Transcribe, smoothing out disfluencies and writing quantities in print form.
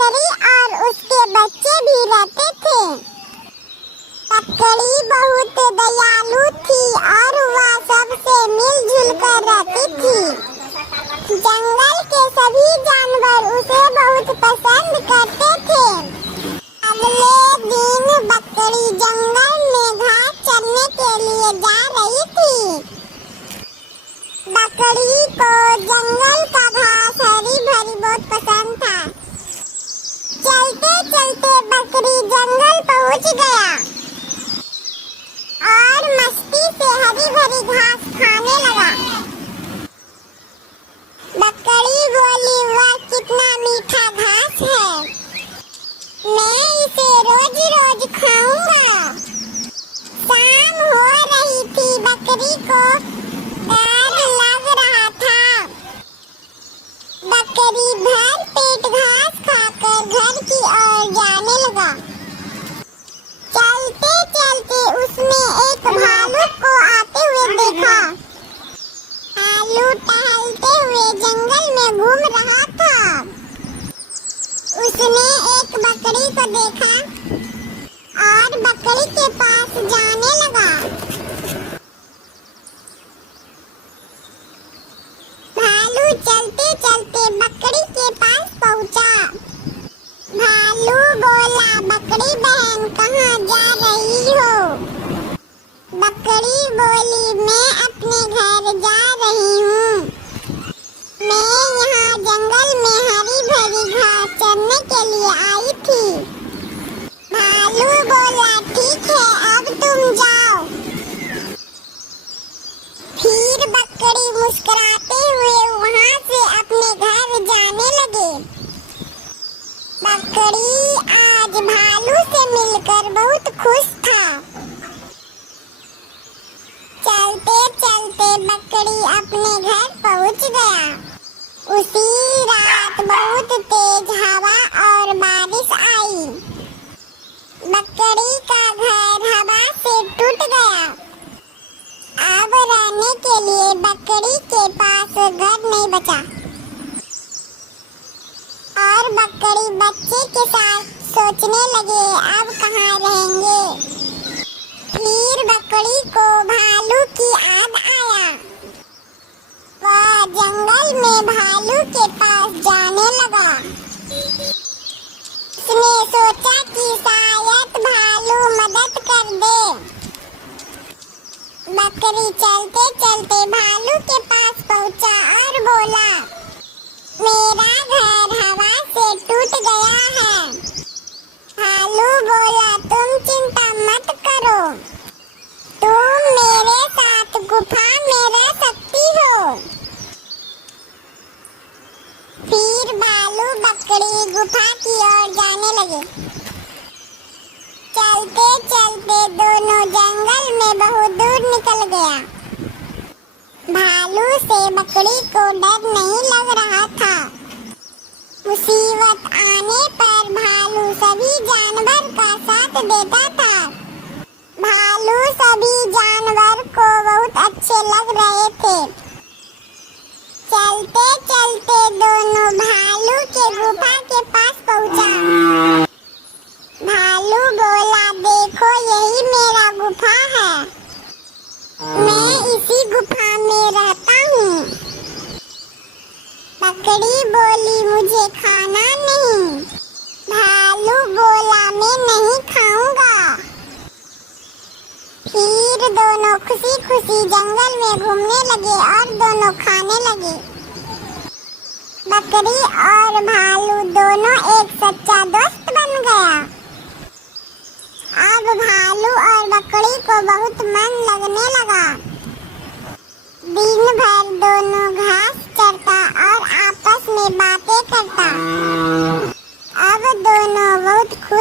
बकरी और उसके बच्चे भी रहते थे। बकरी बहुत दयालु थी और वह सबसे मिलजुल कर रहती थी। जंगल के सभी जानवर उसे बहुत पसंद करते थे। अगले दिन बकरी जंगल में घास चरने के लिए जा रही थी। बकरी को जंगल का घास हरी भरी बहुत पसंद था। चलते चलते बकरी जंगल पहुंच गया और मस्ती से हरी भरी घास खाने लगा। बकरी बोली, वह कितना मीठा घास है, मैं इसे रोज रोज खाऊंगा। शाम हो रही थी, बकरी को डर लग रहा था। बकरी भर पेट घास खाकर घर की ओर जाने लगा। चलते चलते उसने एक भालू को आते हुए देखा। भालू टहलते हुए जंगल में घूम रहा था। उसने एक बकरी को देखा और बकरी के पास जाने लगा। भालू चलते चलते बकरी के पास पहुंचा। भालू बोला, बकरी बहन कहाँ जा रही हो? बकरी बोली, मैं अपने घर जा रही हूँ। मैं यहाँ जंगल में हरी भरी घास चरने के लिए आई थी। भालू बोला, ठीक है, अब तुम जाओ। फिर बकरी मुस्कुराते हुए वहाँ से अपने घर जाने लगे। बकरी आज भालू से मिलकर बहुत खुश था। चलते चलते बकरी अपने घर पहुँच गया। उसी रात बहुत तेज हवा और बारिश आई। बकरी का घर हवा से टूट गया। अब रहने के लिए बकरी के पास घर नहीं बचा और बकरी बच्चे के साथ सोचने लगे, अब कहाँ रहेंगे। फिर बकरी को भालू की याद आया। वह जंगल में भालू के पास जाने लगा। उसने सोचा कि शायद भालू मदद कर दे। बकरी चलते चलते भालू के पास पहुंचा और बोला, मेरा घर हवा से टूट गया है। भालू बोला, तुम चिंता मत करो, तुम मेरे साथ गुफा में रह सकती हो। फिर भालू बकरी गुफा की ओर जाने लगे। चलते चलते दोनों जंगल में बहुत दूर निकल गया। भालू से बकरी को डर नहीं लग रहा था। मुसीबत आने पर भालू सभी जानवर का साथ देता था। भालू सभी जानवर को बहुत अच्छे लग रहे थे। चलते चलते दोनों भालू के गुफा के पास पहुंचा। भालू बोला, देखो यही मेरा गुफा है, मैं इसी गुफा में रहता हूँ। बकरी बोली, मुझे खाना नहीं। भालू बोला, मैं नहीं खाऊंगा। फिर दोनों खुशी खुशी जंगल में घूमने लगे और दोनों खाने लगे। बकरी और भालू दोनों एक सच्चा दोस्त बन गया। अब भालू और बकरी को बहुत मन लगने लगा। दिन भर दोनों घास चरता और आपस में बातें करता। अब दोनों बहुत खुश